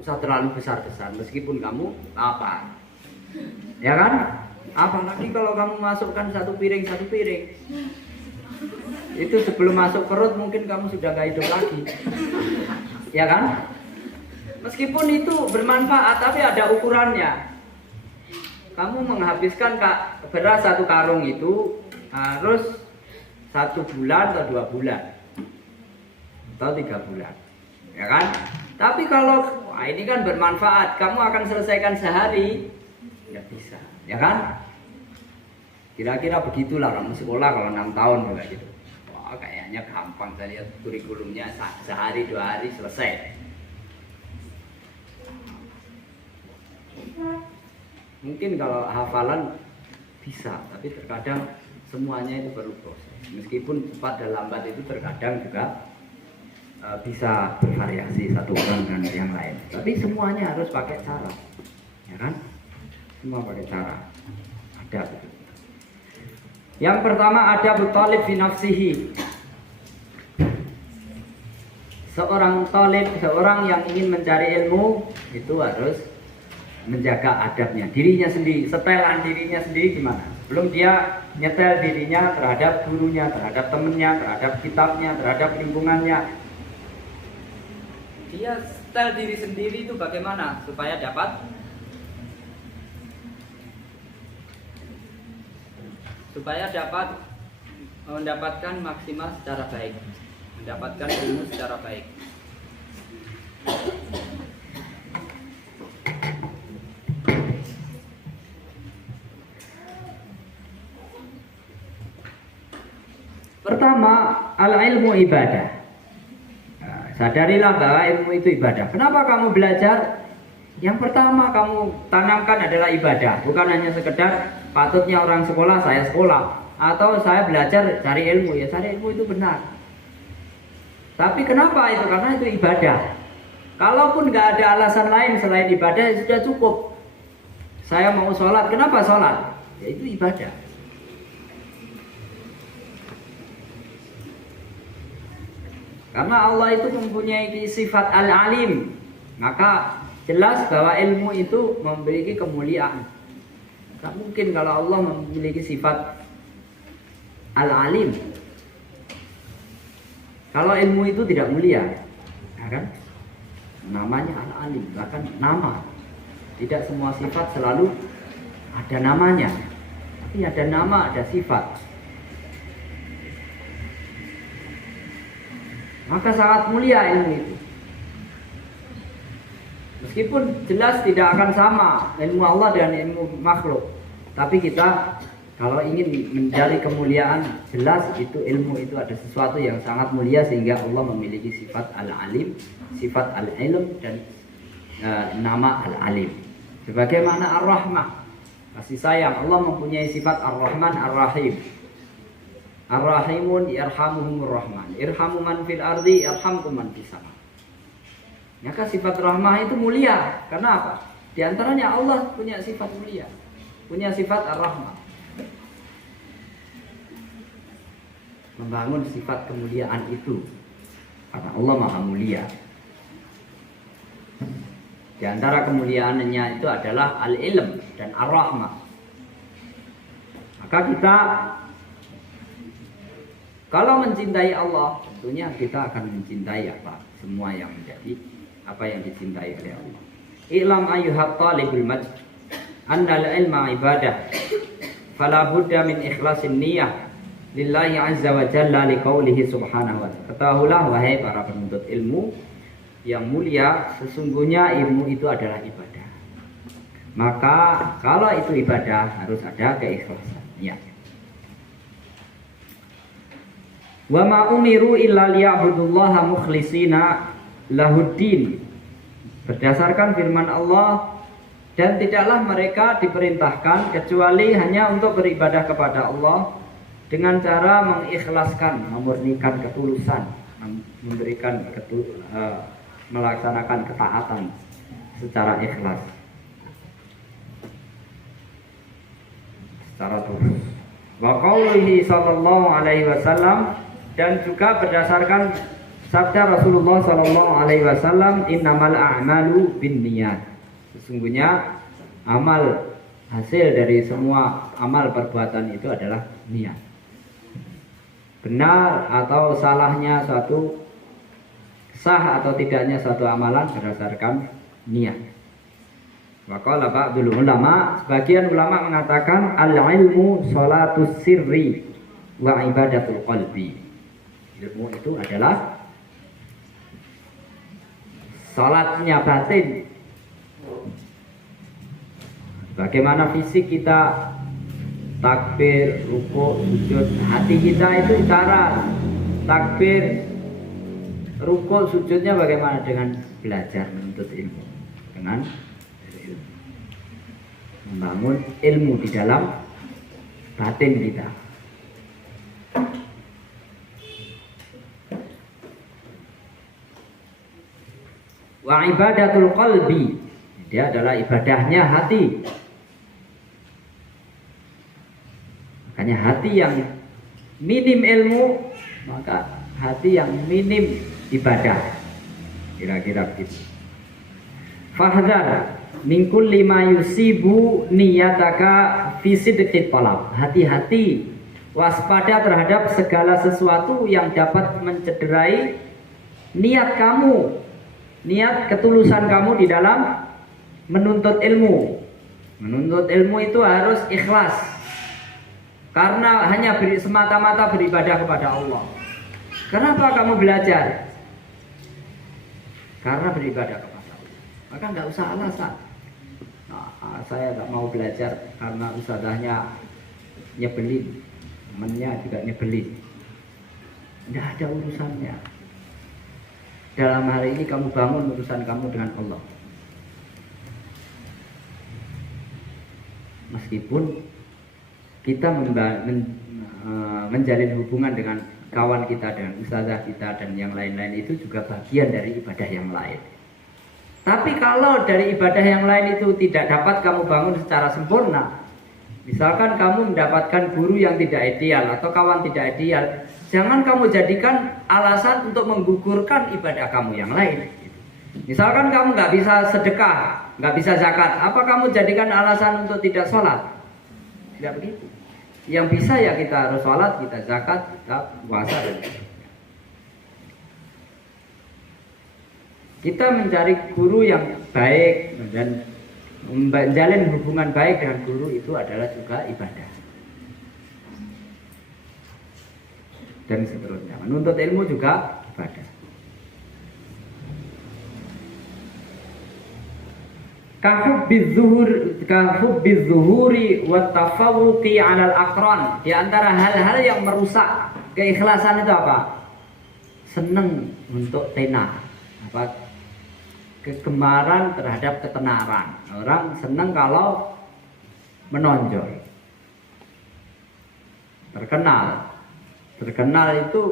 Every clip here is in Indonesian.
usah terlalu besar-besar meskipun kamu lapar. Ya kan? Apalagi kalau kamu masukkan satu piring. Itu sebelum masuk perut mungkin kamu sudah gak hidup lagi. Ya kan? Meskipun itu bermanfaat tapi ada ukurannya. Kamu menghabiskan beras 1 karung itu harus 1 bulan atau 2 bulan atau 3 bulan. Ya kan? Tapi kalau ini kan bermanfaat, kamu akan selesaikan sehari, nggak bisa. Ya kan? Kira-kira begitulah kamu sekolah kalau 6 tahun juga gitu. Wah, kayaknya gampang, saya lihat kurikulumnya sehari 2 hari selesai. Mungkin kalau hafalan bisa, tapi terkadang semuanya itu perlu proses. Meskipun cepat dan lambat itu terkadang juga bisa bervariasi satu orang dengan yang lain. Tapi semuanya harus pakai cara, ya kan? Semua pakai cara. Ada. Yang pertama ada talib fi nafsihi. Seorang talib, seorang yang ingin mencari ilmu itu harus menjaga adabnya, dirinya sendiri, setelan dirinya sendiri gimana? Belum dia nyetel dirinya terhadap gurunya, terhadap temennya, terhadap kitabnya, terhadap lingkungannya. Dia setel diri sendiri itu bagaimana supaya dapat mendapatkan maksimal secara baik, mendapatkan ilmu secara baik. Pertama, al-ilmu ibadah. Nah, sadarilah bahwa ilmu itu ibadah. Kenapa kamu belajar? Yang pertama kamu tanamkan adalah ibadah. Bukan hanya sekedar patutnya orang sekolah, saya sekolah. Atau saya belajar cari ilmu. Ya cari ilmu itu benar. Tapi kenapa itu? Karena itu ibadah. Kalaupun gak ada alasan lain selain ibadah, ya sudah cukup. Saya mau sholat, kenapa sholat? Ya itu ibadah. Karena Allah itu mempunyai sifat al-alim, maka jelas bahwa ilmu itu memiliki kemuliaan. Tak mungkin kalau Allah memiliki sifat al-alim, kalau ilmu itu tidak mulia, ya kan? Namanya al-alim, bahkan nama. Tidak semua sifat selalu ada namanya, tapi ada nama, ada sifat. Maka sangat mulia ilmu itu. Meskipun jelas tidak akan sama ilmu Allah dan ilmu makhluk, tapi kita kalau ingin mencari kemuliaan, jelas itu ilmu itu ada sesuatu yang sangat mulia sehingga Allah memiliki sifat al-alim, sifat al-ilm dan nama al-alim. Sebagaimana ar-rahmah, kasih sayang, Allah mempunyai sifat ar-rahman ar-rahim. Ar-rahimun yarhamuhumur rahman. Irhamu man fil ardi yarhamkum man fis sama. Maka sifat rahmah itu mulia. Karena apa? Di antaranya Allah punya sifat mulia. Punya sifat ar-rahmah. Membangun sifat kemuliaan itu. Karena Allah Maha Mulia. Di antara kemuliaannya itu adalah al-ilm dan ar-rahmah. Maka kita kalau mencintai Allah, tentunya kita akan mencintai apa? Semua yang menjadi apa yang dicintai oleh Allah. I'lam ayyuhat talibul majd anna al-ilma ibadah. Fala budda min ikhlasin niyyah lillahi azza wa jalla liqaulihi subhanahu wa ta'ala. Ketahuilah wahai para penuntut ilmu yang mulia, sesungguhnya ilmu itu adalah ibadah. Maka kalau itu ibadah harus ada keikhlasan. Ya. Wa ma umiru illa liya'budullaha mukhlishina lahuddin. Berdasarkan firman Allah, dan tidaklah mereka diperintahkan kecuali hanya untuk beribadah kepada Allah dengan cara mengikhlaskan, memurnikan ketulusan, memberikan melaksanakan ketaatan secara ikhlas, secara tulus. Wa qaulihi sallallahu alaihi wasallam, dan juga berdasarkan Sabda Rasulullah Sallallahu Alaihi Wasallam, innamal a'malu binniyat. Sesungguhnya amal, hasil dari semua amal perbuatan itu adalah niat. Benar atau salahnya suatu, sah atau tidaknya suatu amalan berdasarkan niat. Waqala ba'dul ulama, sebagian ulama mengatakan al-ilmu sholatus sirri wa ibadatul qalbi. Ilmu itu adalah salatnya batin. Bagaimana fisik kita takbir, rukuk, sujud, hati kita itu cara takbir, rukuk, sujudnya bagaimana dengan belajar menuntut ilmu, dengan membangun ilmu di dalam batin kita. Wa ibadatul qalbi, dia adalah ibadahnya hati. Makanya hati yang minim ilmu, maka hati yang minim ibadah. Kira-kira begitu. Fahdhar min kulli ma yusibu niyataka fi sidqit talab. Hati-hati, waspada terhadap segala sesuatu yang dapat mencederai niat kamu, niat ketulusan kamu di dalam menuntut ilmu. Menuntut ilmu itu harus ikhlas, karena hanya semata-mata beribadah kepada Allah. Kenapa kamu belajar? Karena beribadah kepada Allah. Maka nggak usah alasan. Nah, saya nggak mau belajar karena ustadzahnya nyebelin, temennya juga nyebelin. Nggak ada urusannya. Dalam hari ini kamu bangun urusan kamu dengan Allah. Meskipun kita menjalin hubungan dengan kawan kita, dengan ustazah kita dan yang lain-lain, itu juga bagian dari ibadah yang lain. Tapi kalau dari ibadah yang lain itu tidak dapat kamu bangun secara sempurna, misalkan kamu mendapatkan guru yang tidak ideal atau kawan tidak ideal, jangan kamu jadikan alasan untuk menggugurkan ibadah kamu yang lain. Misalkan kamu nggak bisa sedekah, nggak bisa zakat, apa kamu jadikan alasan untuk tidak sholat? Tidak begitu. Yang bisa ya kita harus sholat, kita zakat, kita puasa dan sebagainya. Kita mencari guru yang baik dan menjalin hubungan baik dengan guru itu adalah juga ibadah. Dan seterusnya. Menuntut ilmu juga ibadah. Kahubbiz zuhuri wa tafawuqi 'alal aqran. Di antara hal-hal yang merusak keikhlasan itu apa? Seneng untuk tenar. Apa? Kegemaran terhadap ketenaran. Orang seneng kalau menonjol. Terkenal itu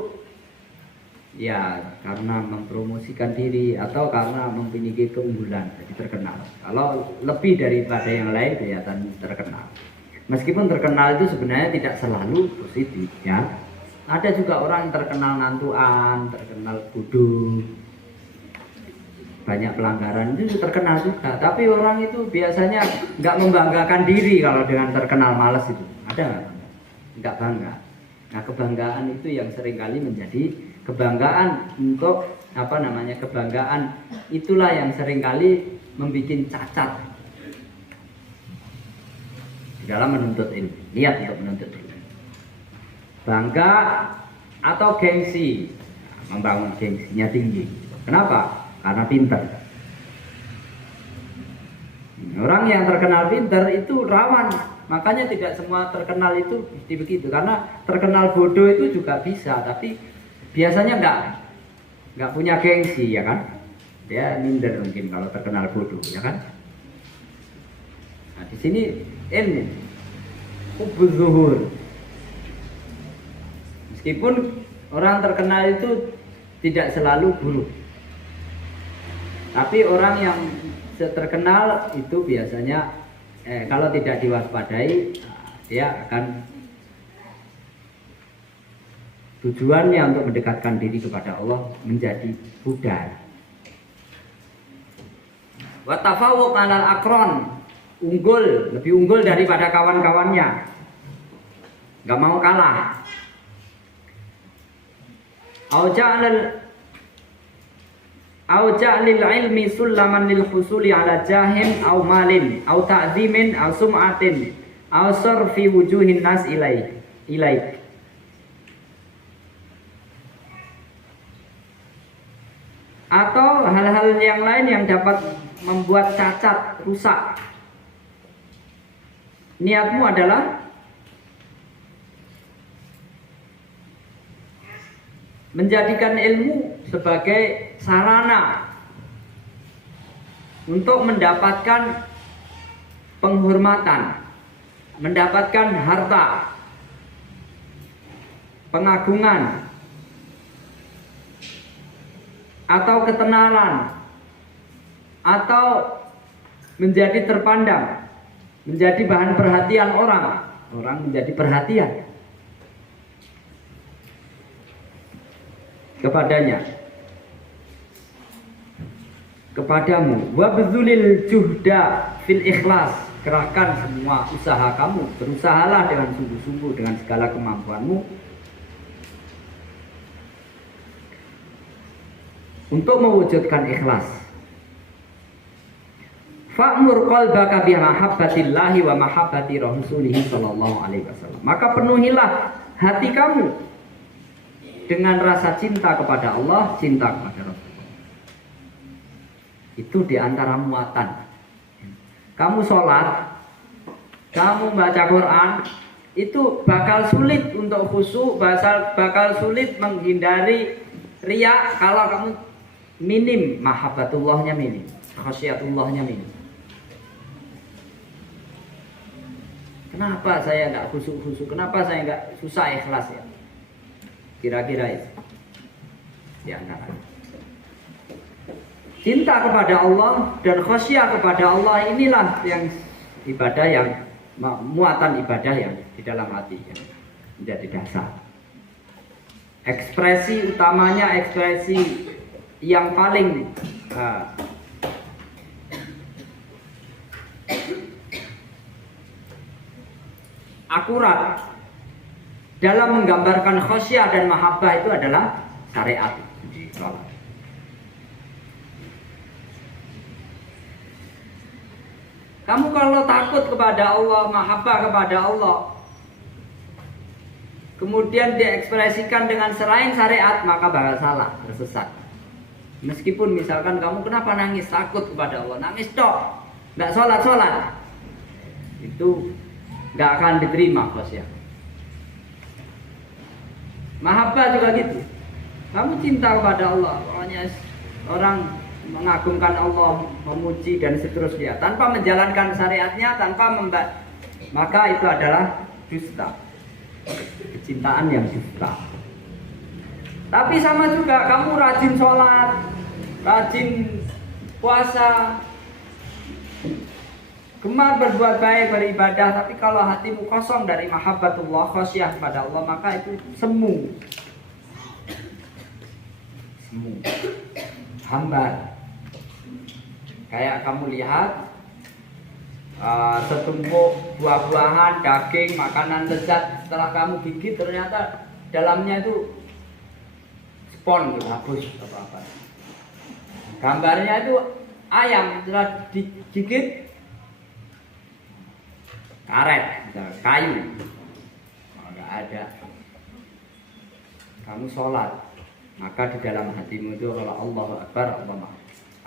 ya karena mempromosikan diri atau karena memiliki keunggulan, jadi terkenal. Kalau lebih daripada yang lain kelihatan terkenal. Meskipun terkenal itu sebenarnya tidak selalu positif ya. Ada juga orang yang terkenal nantuan, terkenal bodoh, banyak pelanggaran, itu terkenal juga. Tapi orang itu biasanya nggak membanggakan diri kalau dengan terkenal malas itu. Ada nggak bangga. Nah, kebanggaan itu yang seringkali menjadi kebanggaan untuk kebanggaan itulah yang seringkali membuat cacat di dalam menuntut ilmu. Niat untuk menuntut ilmu. Bangga atau gengsi, membangun gengsinya tinggi. Kenapa? Karena pintar. Orang yang terkenal pintar itu rawan. Makanya tidak semua terkenal itu begitu. Karena terkenal bodoh itu juga bisa, tapi biasanya nggak punya gengsi, ya kan? Dia minder mungkin kalau terkenal bodoh, ya kan? Nah, di sini ilmu, hubbuz zuhur. Meskipun orang terkenal itu tidak selalu buruk, tapi orang yang terkenal itu biasanya kalau tidak diwaspadai, dia akan Tujuannya untuk mendekatkan diri kepada Allah menjadi pudar. Wa tafawuq 'alal aqran, unggul, lebih unggul daripada kawan-kawannya. Enggak mau kalah. Au ja'lil ilmi sullaman lil husuli 'ala jahin au malin au ta'zimin au sum'atin au sarfi wujuhin nas ilaik. Atau hal-hal yang lain yang dapat membuat cacat, rusak. Niatmu adalah menjadikan ilmu sebagai sarana untuk mendapatkan penghormatan, mendapatkan harta, pengagungan, atau ketenaran, atau menjadi terpandang, menjadi bahan perhatian orang menjadi perhatian kepadamu. Wa bdzulil juhda fil ikhlas, kerahkan semua usaha kamu, berusahalah dengan sungguh-sungguh dengan segala kemampuanmu untuk mewujudkan ikhlas. Fa'mur qalbaka bi mahabbatillahi wa mahabbati rasulih sallallahu alaihi wasallam. Maka penuhilah hati kamu dengan rasa cinta kepada Allah, cinta kepada Rasulullah. Itu diantara muatan. Kamu sholat, kamu baca Quran, itu bakal sulit untuk khusyuk, bakal sulit menghindari riya kalau kamu minim mahabbatullahnya, minim khasyatullahnya, minim. Kenapa saya enggak khusyuk? Kenapa saya enggak susah ikhlas ya? Kira-kira itu di antara cinta kepada Allah dan khasyah kepada Allah, inilah yang ibadah, yang muatan ibadah yang di dalam hati yang menjadi dasar. Ekspresi utamanya, ekspresi yang paling akurat dalam menggambarkan khasyah dan mahabbah itu adalah syariat. Kamu kalau takut kepada Allah, mahabbah kepada Allah, kemudian diekspresikan dengan selain syariat, maka bakal salah, tersesat. Meskipun misalkan kamu kenapa nangis, takut kepada Allah, nangis dok, nggak sholat, itu nggak akan diterima khasyah. Mahabbah juga gitu. Kamu cinta kepada Allah, pokoknya orang mengagungkan Allah, memuji dan seterusnya, tanpa menjalankan syariatnya, maka itu adalah dusta. Kecintaan yang dusta. Tapi sama juga kamu rajin sholat, rajin puasa, gemar berbuat baik, beribadah, tapi kalau hatimu kosong dari mahabbatullah, khasyah kepada Allah, maka itu semu, hambar. Kayak kamu lihat setumpuk buah-buahan, daging, makanan lezat, setelah kamu gigit ternyata dalamnya itu spon gitu, habis apa-apa. Gambarnya itu ayam setelah digigit karet, kayu, nggak ada. Kamu sholat, maka di dalam hatimu itu kalau Allahu Akbar, Allah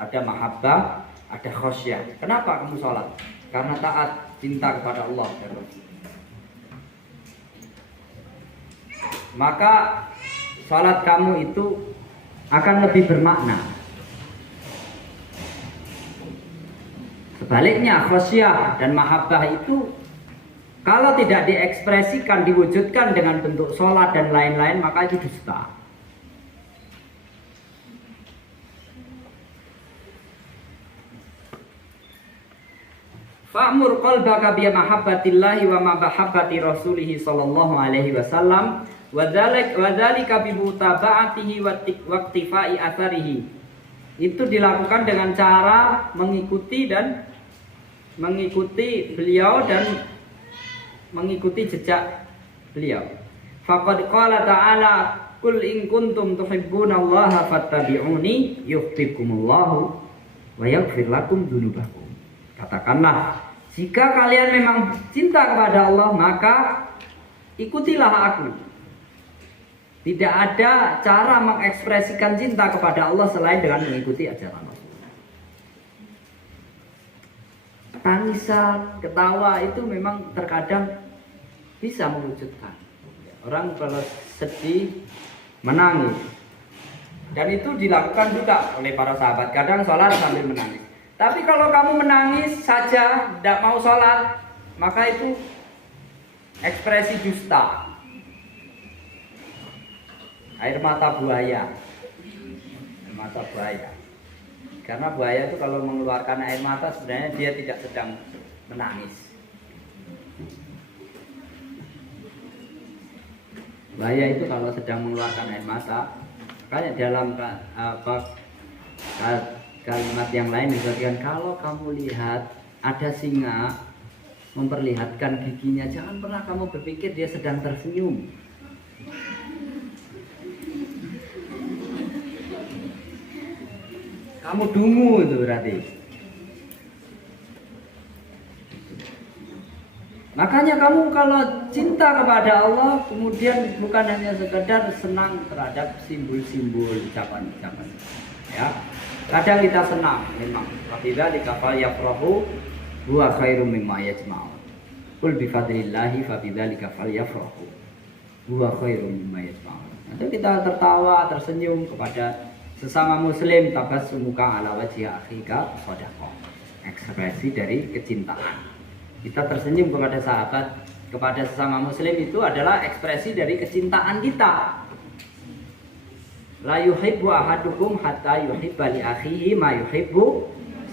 ada mahabbah, ada khasyah. Kenapa kamu sholat? Karena taat, cinta kepada Allah. Maka sholat kamu itu akan lebih bermakna. Sebaliknya khasyah dan mahabbah itu kalau tidak diekspresikan, diwujudkan dengan bentuk sholat dan lain-lain, maka itu dusta. Fa'mur qalbaka bi mahabbatillahi wa mahabbati rasulih sallallahu alaihi wasallam. Wadzalika bi mutaba'atihi wa iktifai atharihi. Itu dilakukan dengan cara mengikuti beliau dan mengikuti jejak beliau. Faqad qala ta'ala qul in kuntum tuhibbunallaha fattabi'uni yuhibbukumullahu wa yaghfir lakum dzunubakum. Katakanlah, jika kalian memang cinta kepada Allah, maka ikutilah aku. Tidak ada cara mengekspresikan cinta kepada Allah selain dengan mengikuti ajaran Allah. Tangisan, ketawa itu memang terkadang bisa mewujudkan. Orang kalau sedih menangis. Dan itu dilakukan juga oleh para sahabat. Kadang sholat sambil menangis. Tapi kalau kamu menangis saja, tidak mau sholat, maka itu ekspresi dusta. Air mata buaya. Air mata buaya. Karena buaya itu kalau mengeluarkan air mata sebenarnya dia tidak sedang menangis. Buaya itu kalau sedang mengeluarkan air mata, makanya dalam kalimat yang lain disebutkan, kalau kamu lihat ada singa memperlihatkan giginya, jangan pernah kamu berpikir dia sedang tersenyum. Kamu dungu itu berarti. Makanya kamu kalau cinta kepada Allah, kemudian bukan hanya sekedar senang terhadap simbol-simbol ucapan-ucapan, ya. Kadang kita senang memang. Fabidzalika falyafrahu huwa khairum mimma yajma'un. Qul bi fadlillahi fabidzalika falyafrahu huwa khairum mimma yajma'un. Atau kita tertawa, tersenyum kepada sesama muslim, tabassumuka ala wajhi akhika shadaqah. Ekspresi dari kecintaan. Kita tersenyum kepada sahabat, kepada sesama muslim itu adalah ekspresi dari kecintaan kita. La yuhibbu ahadukum hatta yuhibba li akhihi ma yuhibbu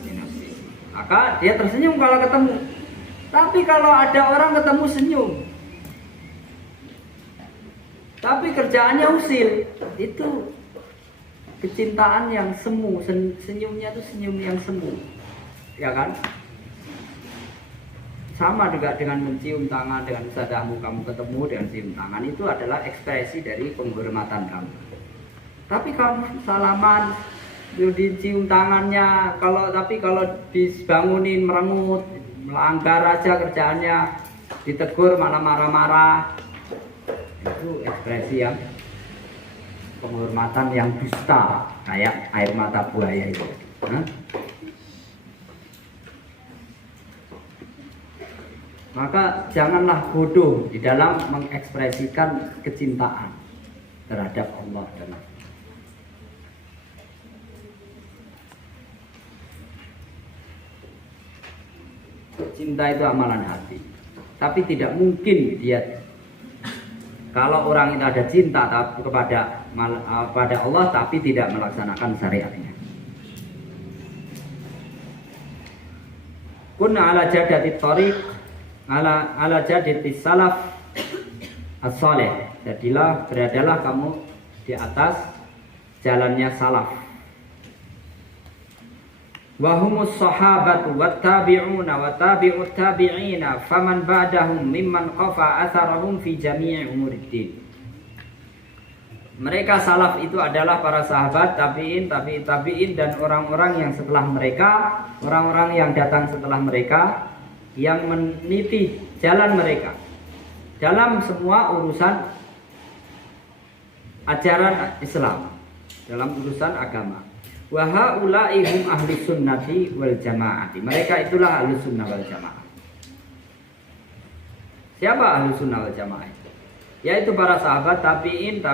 li nafsihi. Maka dia tersenyum kalau ketemu. Tapi kalau ada orang ketemu senyum, tapi kerjaannya usil, itu kecintaan yang semu, senyumnya itu senyum yang semu, ya kan? Sama juga dengan mencium tangan, dengan sadahmu kamu ketemu dengan cium tangan, itu adalah ekspresi dari penghormatan kamu. Tapi kamu salaman, dicium tangannya, tapi kalau dibangunin merengut, melanggar aja kerjaannya, ditegur malah marah-marah, itu ekspresi yang penghormatan yang dusta, kayak air mata buaya itu. Maka janganlah bodoh di dalam mengekspresikan kecintaan terhadap Allah dan Nabi. Cinta itu amalan hati, tapi tidak mungkin dia, kalau orang itu ada cinta kepada Allah tapi tidak melaksanakan syariatnya. Kunna ala jadati thariq ala jadati salaf as-salih. Beradalah kamu di atas jalannya salaf. Wa humus sahabatu wat tabi'una wa tabi'ut tabi'ina faman ba'dahum mimman qafa atharahum fi jami'i umuriddin. Mereka salaf itu adalah para sahabat, tabi'in dan orang-orang yang setelah mereka, orang-orang yang datang setelah mereka, yang meniti jalan mereka dalam semua urusan ajaran Islam, dalam urusan agama. Wa haula'i hum ahli sunnati wal jamaati. Mereka itulah ahli sunnah wal jamaah. Siapa ahli sunnah wal jamaah? Yaitu para sahabat, tabi'in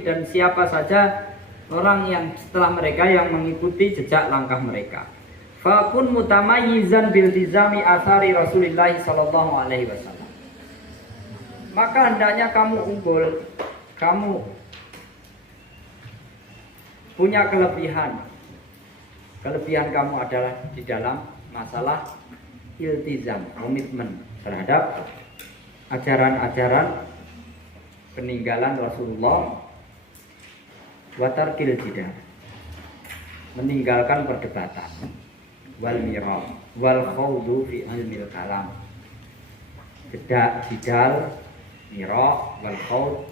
dan siapa saja orang yang setelah mereka yang mengikuti jejak langkah mereka. Fakun mutamayyizan bil tizami athari Rasulullah sallallahu alaihi wasallam. Maka hendaknya kamu unggul, kamu punya kelebihan. Kelebihan kamu adalah di dalam masalah iltizam, komitmen terhadap ajaran-ajaran peninggalan Rasulullah, wa tarkil jidal, meninggalkan perdebatan, wal mirah, wal khawdu fi ilmil kalam, jidal, mirah, wal khawd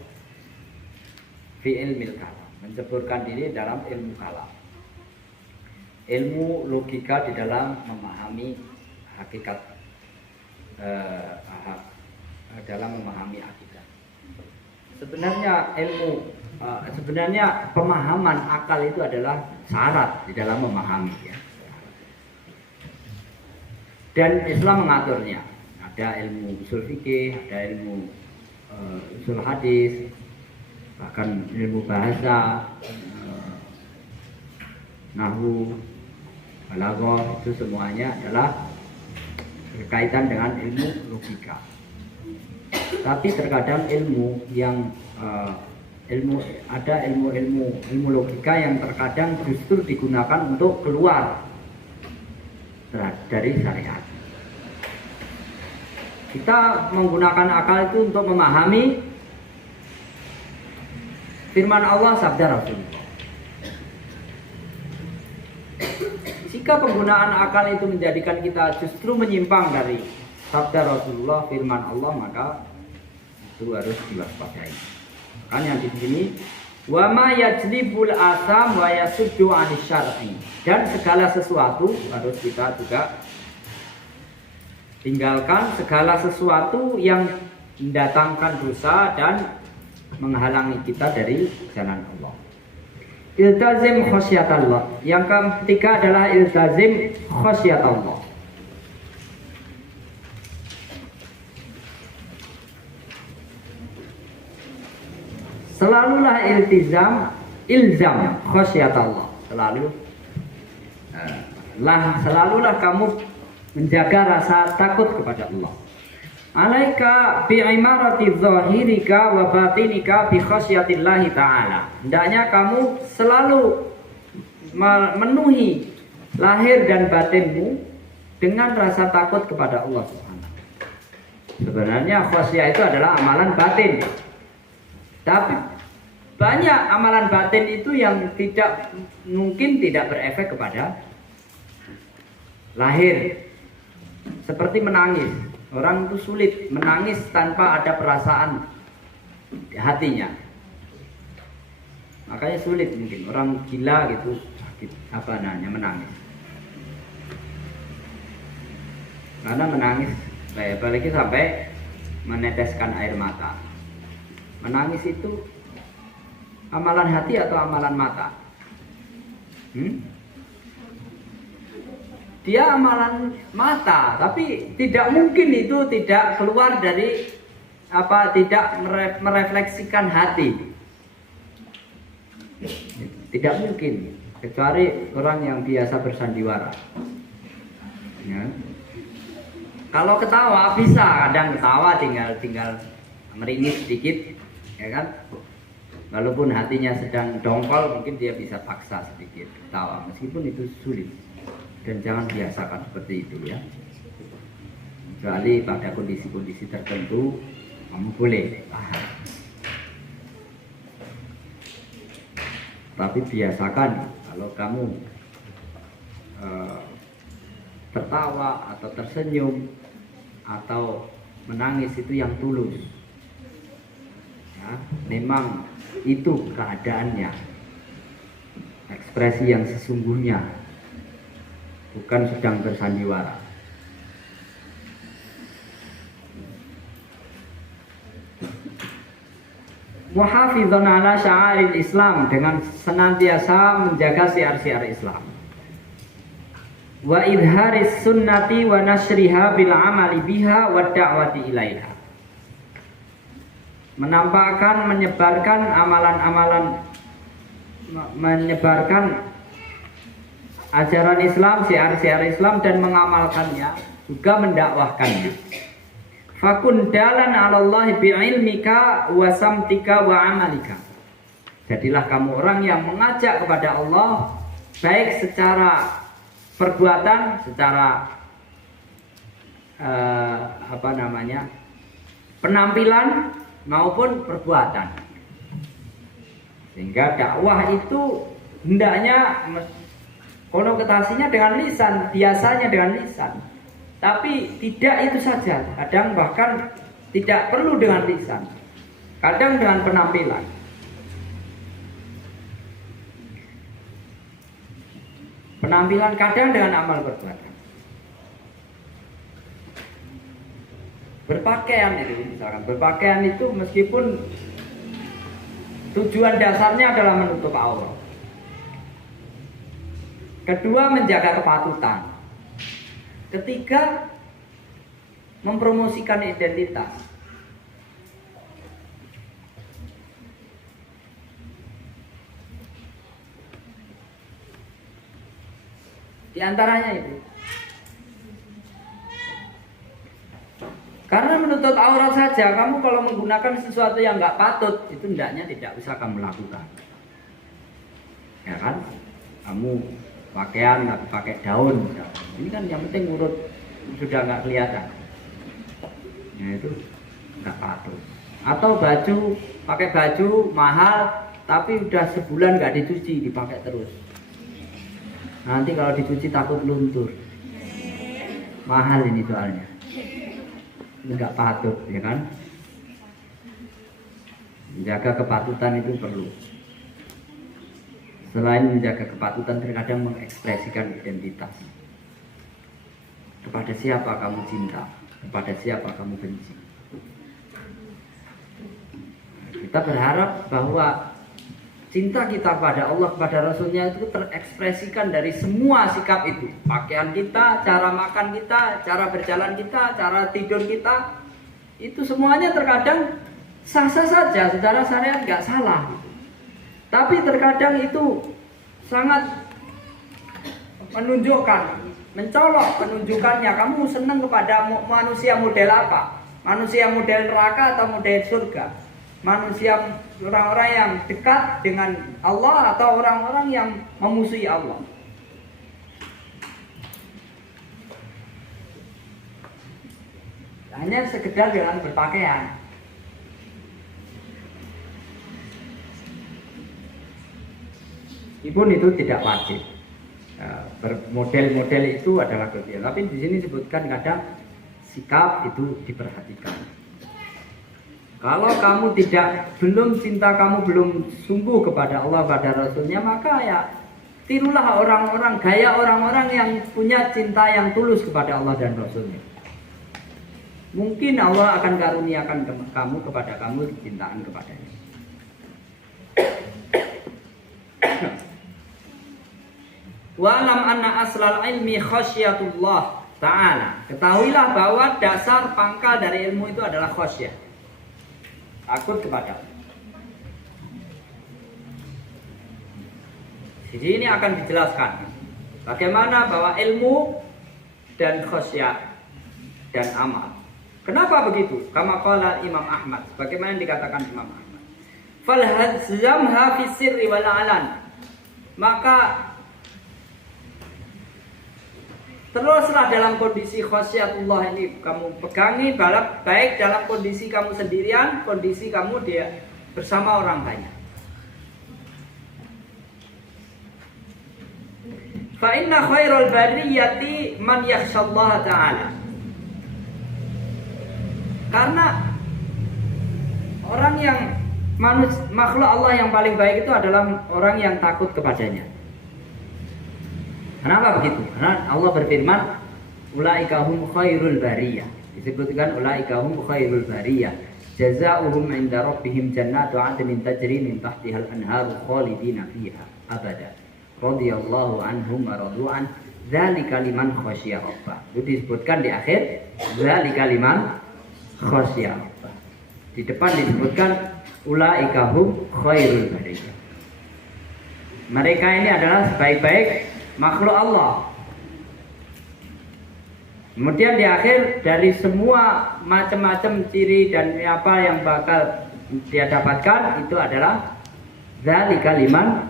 fi ilmil kalam, menceburkan diri dalam ilmu kalam, ilmu logika di dalam memahami hakikat, dalam memahami akidah. Sebenarnya pemahaman akal itu adalah syarat di dalam memahami, ya. Dan Islam mengaturnya. Ada ilmu usul fikih, ada ilmu usul hadis, bahkan ilmu bahasa, nahwu, balaghah, itu semuanya adalah berkaitan dengan ilmu logika. Tapi terkadang ilmu yang ilmu logika yang terkadang justru digunakan untuk keluar dari syariat. Kita menggunakan akal itu untuk memahami firman Allah, sabda Rasulullah. Jika penggunaan akal itu menjadikan kita justru menyimpang dari sabda Rasulullah, firman Allah, maka itu harus diwaspadai. Makanya di sini wa ma yajlibul asam wa yasuddu 'anis syar'i, dan segala sesuatu harus kita juga tinggalkan, segala sesuatu yang mendatangkan dosa dan menghalangi kita dari jalan Allah. Iltazim khasyatallah. Yang ketiga adalah iltazim khasyatallah. Selalulah ilzam khasyatallah. Selalulah kamu menjaga rasa takut kepada Allah. Alaika bi imarati zahirika wa batinika bi khasyatillahi ta'ala. Hendaknya kamu selalu memenuhi lahir dan batinmu dengan rasa takut kepada Allah Subhanahu. Sebenarnya khasyah itu adalah amalan batin. Tapi banyak amalan batin itu yang mungkin tidak berefek kepada lahir. Seperti menangis. Orang itu sulit menangis tanpa ada perasaan di hatinya. Makanya sulit mungkin orang gila gitu menangis. Karena menangis apalagi sampai meneteskan air mata. Menangis itu amalan hati atau amalan mata? Dia amalan mata, tapi tidak mungkin itu tidak keluar dari tidak merefleksikan hati. Tidak mungkin, kecuali orang yang biasa bersandiwara. Ya. Kalau ketawa bisa, kadang ketawa tinggal meringis sedikit, ya kan? Walaupun hatinya sedang dongkol, mungkin dia bisa paksa sedikit ketawa, meskipun itu sulit. Dan jangan biasakan seperti itu, ya. Kecuali pada kondisi-kondisi tertentu kamu boleh tahan. Tapi biasakan kalau kamu tertawa atau tersenyum atau menangis itu yang tulus, ya, memang itu keadaannya, ekspresi yang sesungguhnya, bukan sedang bersandiwara. Muhafizan ala sya'aril Islam, dengan senantiasa menjaga syiar-syiar Islam. Wa idharis sunnati wa nashriha bil amali biha wa da'wati ilaiha. Menampakkan, menyebarkan amalan-amalan, menyebarkan ajaran Islam, syiar-syiar Islam, dan mengamalkannya, juga mendakwahkannya. Fakun dalan 'alallahi bi'ilmika wa samtika wa amalika. Jadilah kamu orang yang mengajak kepada Allah, baik secara perbuatan, secara penampilan, maupun perbuatan. Sehingga dakwah itu hendaknya konotasinya dengan lisan, biasanya dengan lisan. Tapi tidak itu saja, kadang bahkan tidak perlu dengan lisan, kadang dengan penampilan. Penampilan kadang dengan amal perbuatan. Berpakaian itu misalkan, berpakaian itu meskipun tujuan dasarnya adalah menutup aurat. Kedua, menjaga kepatutan. Ketiga, mempromosikan identitas. Di antaranya itu. Karena menutup aurat saja, kamu kalau menggunakan sesuatu yang nggak patut, itu hendaknya tidak usah kamu lakukan. Ya kan? Kamu pakaian nggak pakai daun, ini kan yang penting urut sudah nggak kelihatan. Ya itu nggak patut. Atau baju, pakai baju mahal, tapi udah sebulan nggak dicuci, dipakai terus. Nanti kalau dicuci takut luntur. Mahal ini soalnya. Enggak patut, ya kan? Menjaga kepatutan itu perlu. Selain menjaga kepatutan, terkadang mengekspresikan identitas. Kepada siapa kamu cinta, kepada siapa kamu benci. Kita berharap bahwa cinta kita pada Allah, pada Rasulnya itu terekspresikan dari semua sikap itu. Pakaian kita, cara makan kita, cara berjalan kita, cara tidur kita. Itu semuanya terkadang sah-sah saja, secara syariat nggak salah. Tapi terkadang itu sangat menunjukkan, mencolok penunjukannya. Kamu senang kepada manusia model apa? Manusia model neraka atau model surga? Manusia orang-orang yang dekat dengan Allah atau orang-orang yang memusuhi Allah. Hanya sekedar dengan berpakaian. Meskipun itu tidak wajib. Model-model itu adalah kelebihan. Tapi di sini disebutkan kadang sikap itu diperhatikan. Kalau kamu belum cinta, kamu belum sungguh kepada Allah, pada Rasulnya, maka ya tirulah orang-orang, gaya orang-orang yang punya cinta yang tulus kepada Allah dan Rasulnya. Mungkin Allah akan karuniakan kamu kepada kamu kecintaan kepadanya. Wa alam anna aslal ilmi khasyatullah ta'ala. Ketahuilah bahwa dasar pangkal dari ilmu itu adalah khasyah. Takut kepada Allah. Jadi ini akan dijelaskan bagaimana bahwa ilmu dan khasyah dan amal. Kenapa begitu? Kama qala Imam Ahmad, bagaimana dikatakan Imam Ahmad. Fal hazamha fi sirri wal alan. Maka teruslah dalam kondisi khasyatullah ini kamu pegangi baik dalam kondisi kamu sendirian, kondisi kamu dia bersama orang banyak. Fa inna khairal bariyati man yakhshallaha ta'ala. Karena orang yang makhluk Allah yang paling baik itu adalah orang yang takut kepadanya. Kenapa begitu? Karena Allah berfirman, ulaika hum khairul bariyah. Disebutkan ulaika hum khairul bariyah. Jazaohum 'inda rabbihim jannatu 'adnin tajri min tahtihal anharu khalidina fiha abada. Radhiyallahu anhum wa radu'an. Dzalika liman khasyya rabbah. Itu disebutkan di akhir, dzalika liman khasyya rabbah. Di depan disebutkan ulaika hum khairul bariyah. Mereka ini adalah sebaik-baik makhluk Allah. Kemudian di akhir, dari semua macam-macam ciri dan apa yang bakal dia dapatkan itu adalah dzalika liman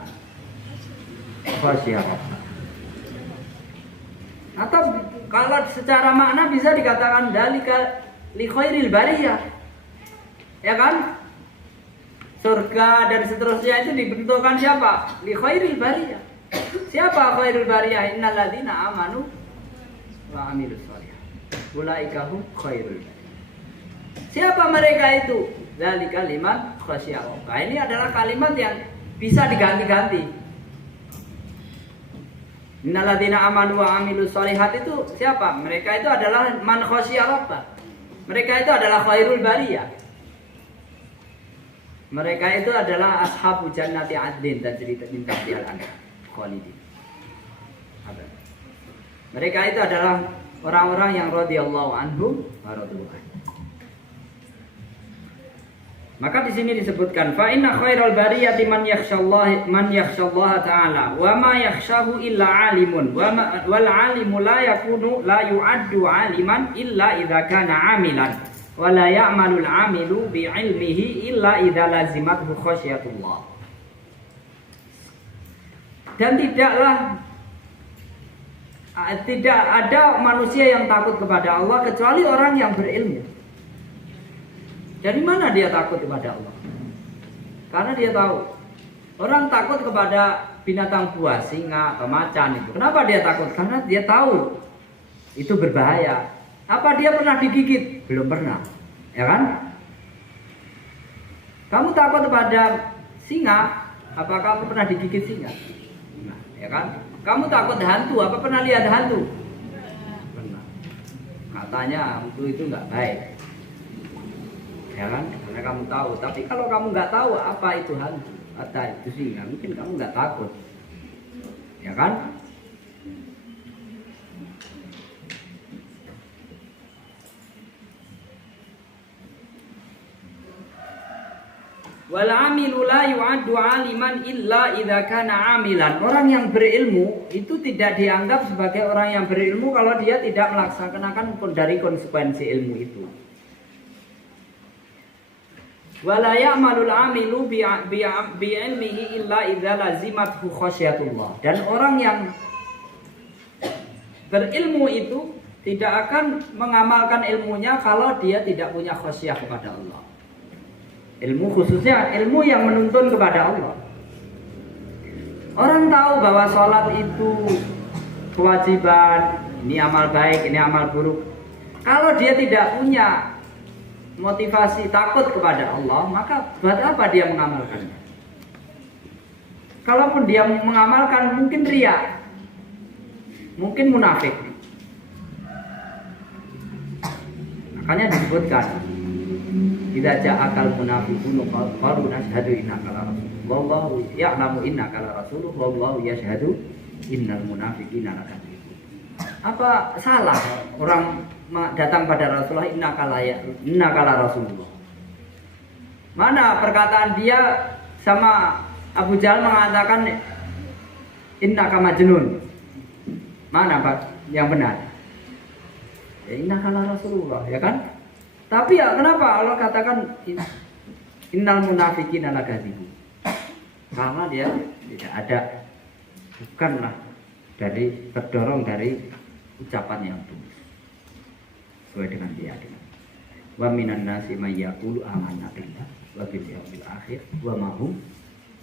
khasyya rabbah. Atau kalau secara makna bisa dikatakan dzalika li khairil bariyah. Ya kan? Surga dan seterusnya itu dibentukkan siapa? Li khairil bariyah. Siapa khairul bariyah? Innal ladzina amanu wa amilus shalihat. Ulaika hum khairul bariyah. Siapa mereka itu? Dzalika liman khasyya Allah. Ini adalah kalimat yang bisa diganti-ganti. Innal ladzina amanu wa amilus shalihat itu siapa? Mereka itu adalah man khasyya rabbah. Mereka itu adalah khairul bariyah. Mereka itu adalah ashabu jannati adlin dan cerita minta dialan khalidin. Mereka itu adalah orang-orang yang radhiyallahu anhum wa radu anhu. Maka di sini disebutkan fa inna khairal bariyati man yakhshallaha ta'ala wa ma yakhshahu illa alimun wal alimu la yakunu la yu'addu aliman illa idza kana amilan. Wala ya'malul 'amilu bi'ilmihi illa idza lazimathu khasyatullah. Dan tidak ada manusia yang takut kepada Allah kecuali orang yang berilmu. Dari mana dia takut kepada Allah? Karena dia tahu. Orang takut kepada binatang buas, singa atau macan itu. Kenapa dia takut? Karena dia tahu itu berbahaya. Apa dia pernah digigit? Belum pernah, ya kan? Kamu takut kepada singa? Apa kamu pernah digigit singa? Nah, ya kan? Kamu takut hantu? Apa pernah lihat hantu? Pernah. Katanya hantu itu nggak baik, ya kan? Karena kamu tahu. Tapi kalau kamu nggak tahu apa itu hantu atau itu singa, mungkin kamu nggak takut, ya kan? Wal amilu la yu'addu 'aliman illa idza kana 'amilan. Orang yang berilmu itu tidak dianggap sebagai orang yang berilmu kalau dia tidak melaksanakan dari konsekuensi ilmu itu. Wala ya'malul 'amilu bi'ilmihi illa idza lazimathu khasyatullah. Dan orang yang berilmu itu tidak akan mengamalkan ilmunya kalau dia tidak punya khasyah kepada Allah. Ilmu khususnya ilmu yang menuntun kepada Allah. Orang tahu bahwa sholat itu kewajiban, ini amal baik, ini amal buruk. Kalau dia tidak punya motivasi takut kepada Allah, maka buat apa dia mengamalkannya? Kalaupun dia mengamalkan mungkin riya, mungkin munafik. Makanya disebutkan idza ja'akal munafiqun qalu nashhadu innaka la rasul wallahu ya'lamu innaka la rasul wallahu yashhadu innal munafiqina lakadzibun. Apa salah orang datang pada Rasulullah innaka la rasulullah? Mana perkataan dia sama Abu Jahal mengatakan innaka majnun? Mana Pak yang benar? Ya innaka la rasulullah, ya kan? Tapi ya kenapa Allah katakan innal munafiqina lakadzibun? Karena dia tidak ada, bukanlah terdorong dari ucapan yang tulus sesuai dengan keyakinan. Wa minan nasi may yaqulu amanna billah wa bil yawmil akhir wa ma hum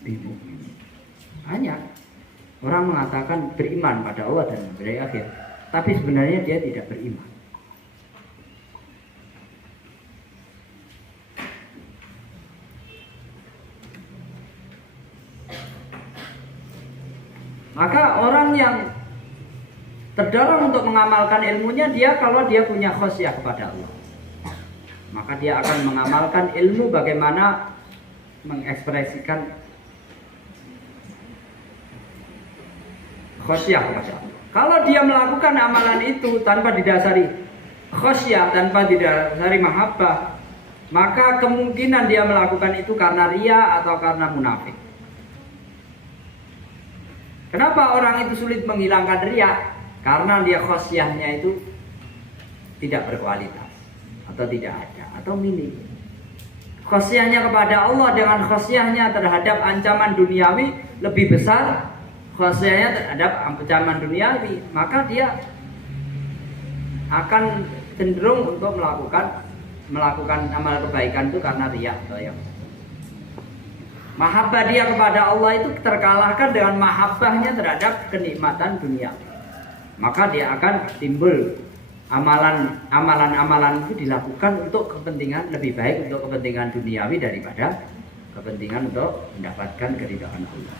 bimumin. Hanya orang mengatakan beriman pada Allah dan hari akhir, tapi sebenarnya dia tidak beriman. Maka orang yang terdorong untuk mengamalkan ilmunya dia kalau dia punya khasyah kepada Allah. Maka dia akan mengamalkan ilmu bagaimana mengekspresikan khasyah kepada Allah. Kalau dia melakukan amalan itu tanpa didasari khasyah, tanpa didasari mahabbah, maka kemungkinan dia melakukan itu karena riya atau karena munafik. Kenapa orang itu sulit menghilangkan riya? Karena dia khosyahnya itu tidak berkualitas atau tidak ada atau minim. Khosyahnya kepada Allah dengan khosyahnya terhadap ancaman duniawi lebih besar khosyahnya terhadap ancaman duniawi, maka dia akan cenderung untuk melakukan melakukan amal kebaikan itu karena riya atau ya. Mahabbah dia kepada Allah itu terkalahkan dengan mahabbahnya terhadap kenikmatan dunia. Maka dia akan timbul amalan-amalan itu dilakukan untuk kepentingan lebih baik, untuk kepentingan duniawi daripada kepentingan untuk mendapatkan keridhaan Allah.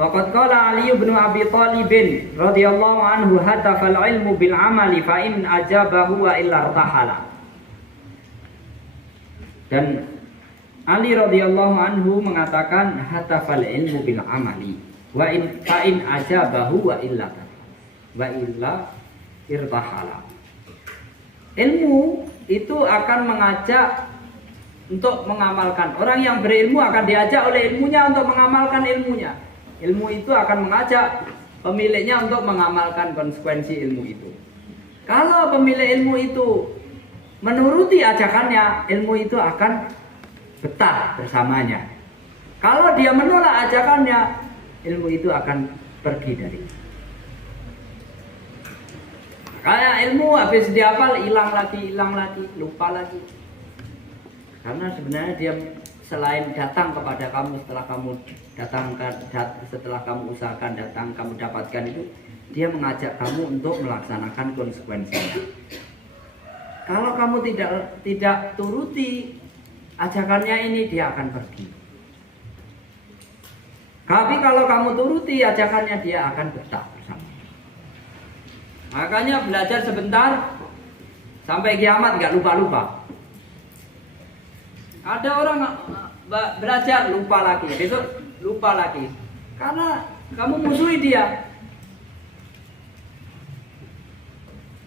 Waqad qala Ali bin Abi Thalib radhiyallahu anhu hatafal ilmu bil amali fa in ajabahu wa illa irtahala. Dan Ali radhiyallahu anhu mengatakan hatafal ilmu bil amali wa in fa in ajabahu wa illa irtahala. Ilmu itu akan mengajak untuk mengamalkan. Orang yang berilmu akan diajak oleh ilmunya untuk mengamalkan ilmunya. Ilmu itu akan mengajak pemiliknya untuk mengamalkan konsekuensi ilmu itu. Kalau pemilik ilmu itu menuruti ajakannya, ilmu itu akan betah bersamanya. Kalau dia menolak ajakannya, ilmu itu akan pergi dari. Kayak ilmu habis dihafal hilang lagi, lupa lagi. Karena sebenarnya dia selain datang kepada kamu setelah kamu usahakan datang, kamu dapatkan itu, dia mengajak kamu untuk melaksanakan konsekuensinya. Kalau kamu tidak turuti ajakannya ini, dia akan pergi. Tapi kalau kamu turuti ajakannya, dia akan betah bersama. Makanya belajar sebentar sampai kiamat nggak lupa-lupa. Ada orang belajar lupa lagi, besok lupa lagi, karena kamu musuhi dia.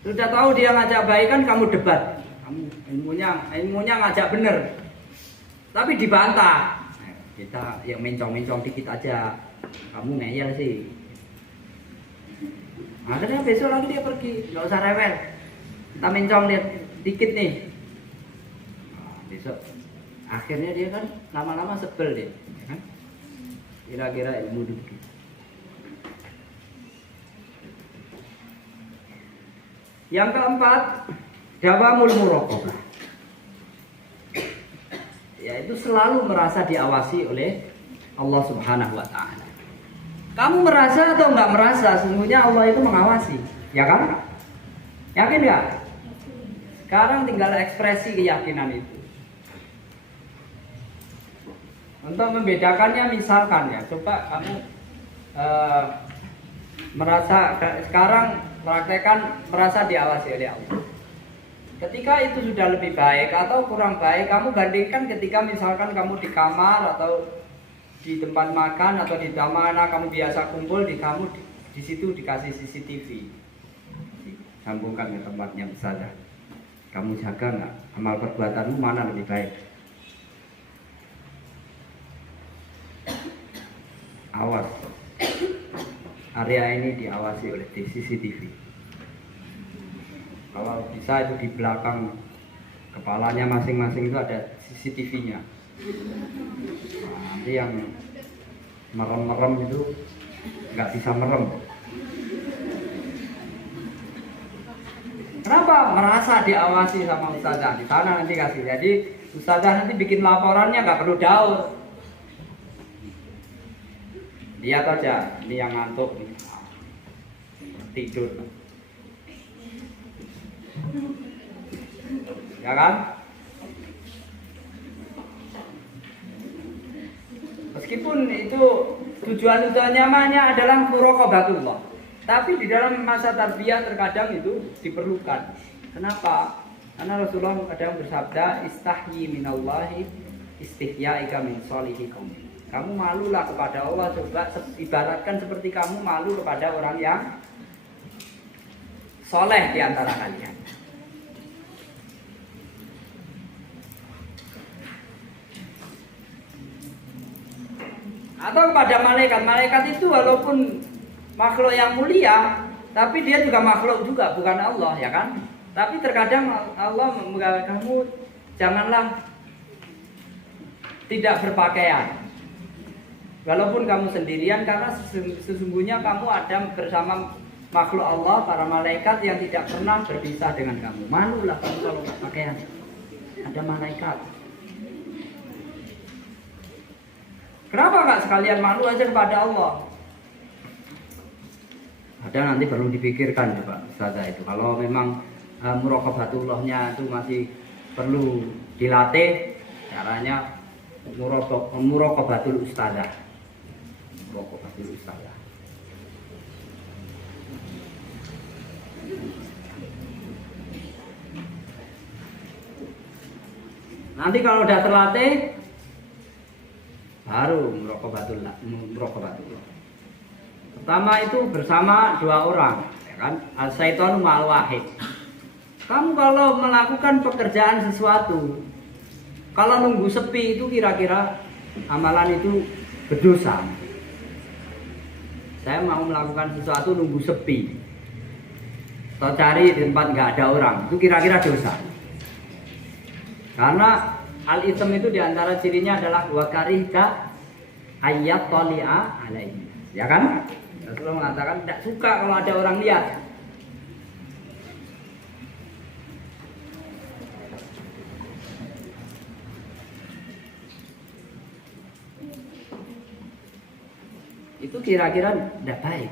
Sudah tahu dia ngajak baik kan kamu debat, kamu ilmunya ngajak bener, tapi dibantah. Kita yang mencong-mencong dikit aja, kamu ngeyel sih. Akhirnya besok lagi dia pergi, nggak usah rewel. Kita mencong lihat dikit nih. Besok akhirnya dia kan lama-lama sebel deh, ya kan? Kira-kira ilmu dulu. Yang keempat, dawamul muraqabah. Yaitu selalu merasa diawasi oleh Allah Subhanahu wa taala. Kamu merasa atau enggak merasa, sesungguhnya Allah itu mengawasi, ya kan? Yakin enggak? Sekarang tinggal ekspresi keyakinan itu. Untuk membedakannya misalkan ya, coba kamu merasa sekarang praktekkan merasa diawasi oleh Allah. Ketika itu sudah lebih baik atau kurang baik, kamu bandingkan ketika misalkan kamu di kamar atau di tempat makan atau di mana kamu biasa kumpul, di situ dikasih CCTV, sambungkan ke tempatnya saja. Kamu jaga nggak amal perbuatanmu mana lebih baik? Awas, area ini diawasi oleh CCTV. Kalau bisa itu di belakang kepalanya masing-masing itu ada CCTV-nya. Nah, nanti yang merem-merem itu nggak bisa merem. Kenapa? Merasa diawasi sama ustazah. Di sana nanti kasih. Jadi ustazah nanti bikin laporannya nggak perlu daur. Lihat aja, ini yang ngantuk nih. Tidur. Ya kan? Meskipun itu tujuan utamanya adalah muraqabatullah, tapi di dalam masa tarbiyah terkadang itu diperlukan. Kenapa? Karena Rasulullah kadang bersabda, istahyi minallahi istihyaika min sholihi qaum. Kamu malulah kepada Allah, coba ibaratkan seperti kamu malu kepada orang yang soleh di antara kalian. Atau kepada malaikat. Malaikat itu walaupun makhluk yang mulia, tapi dia juga makhluk juga, bukan Allah, ya kan? Tapi terkadang Allah mengatakan kamu janganlah tidak berpakaian. Walaupun kamu sendirian, karena sesungguhnya kamu ada bersama makhluk Allah, para malaikat yang tidak pernah berpisah dengan kamu. Malulah kamu kalau nggak pakaian. Ada malaikat. Kenapa nggak sekalian malu aja kepada Allah? Ada nanti perlu dipikirkan coba Ustazah itu. Kalau memang muraqabatullahnya itu masih perlu dilatih, caranya muraqabatul ustazah. Muraqabatul ustazah. Nanti kalau udah terlatih baru muraqabatullah. Pertama itu bersama dua orang, ya kan? As-syaitanu ma'al wahid. Kamu kalau melakukan pekerjaan sesuatu, kalau nunggu sepi itu kira-kira amalan itu berdosa. Saya mau melakukan sesuatu nunggu sepi, atau cari di tempat nggak ada orang, itu kira-kira dosa. Karena al-itham itu diantara cirinya adalah wa karihta ayat toli'a alaihi. Ya kan? Rasulullah mengatakan tidak suka kalau ada orang lihat. Itu kira-kira tidak baik.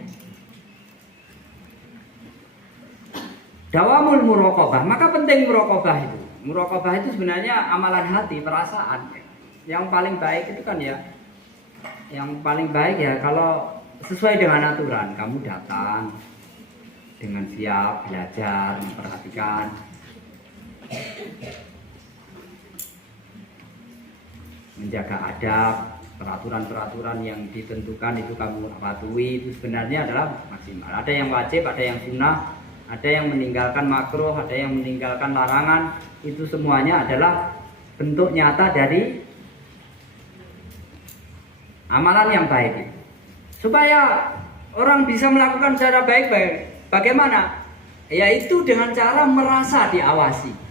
Dawamul muraqabah, maka penting muraqabah itu. Muraqabah itu sebenarnya amalan hati, perasaan. Yang paling baik itu kan ya, yang paling baik ya kalau sesuai dengan aturan. Kamu datang dengan siap, belajar, memperhatikan. Menjaga adab, peraturan-peraturan yang ditentukan itu kamu patuhi, itu sebenarnya adalah maksimal. Ada yang wajib, ada yang sunnah, ada yang meninggalkan makruh, ada yang meninggalkan larangan. Itu semuanya adalah bentuk nyata dari amalan yang baik. Supaya orang bisa melakukan secara baik-baik. Bagaimana? Yaitu dengan cara merasa diawasi.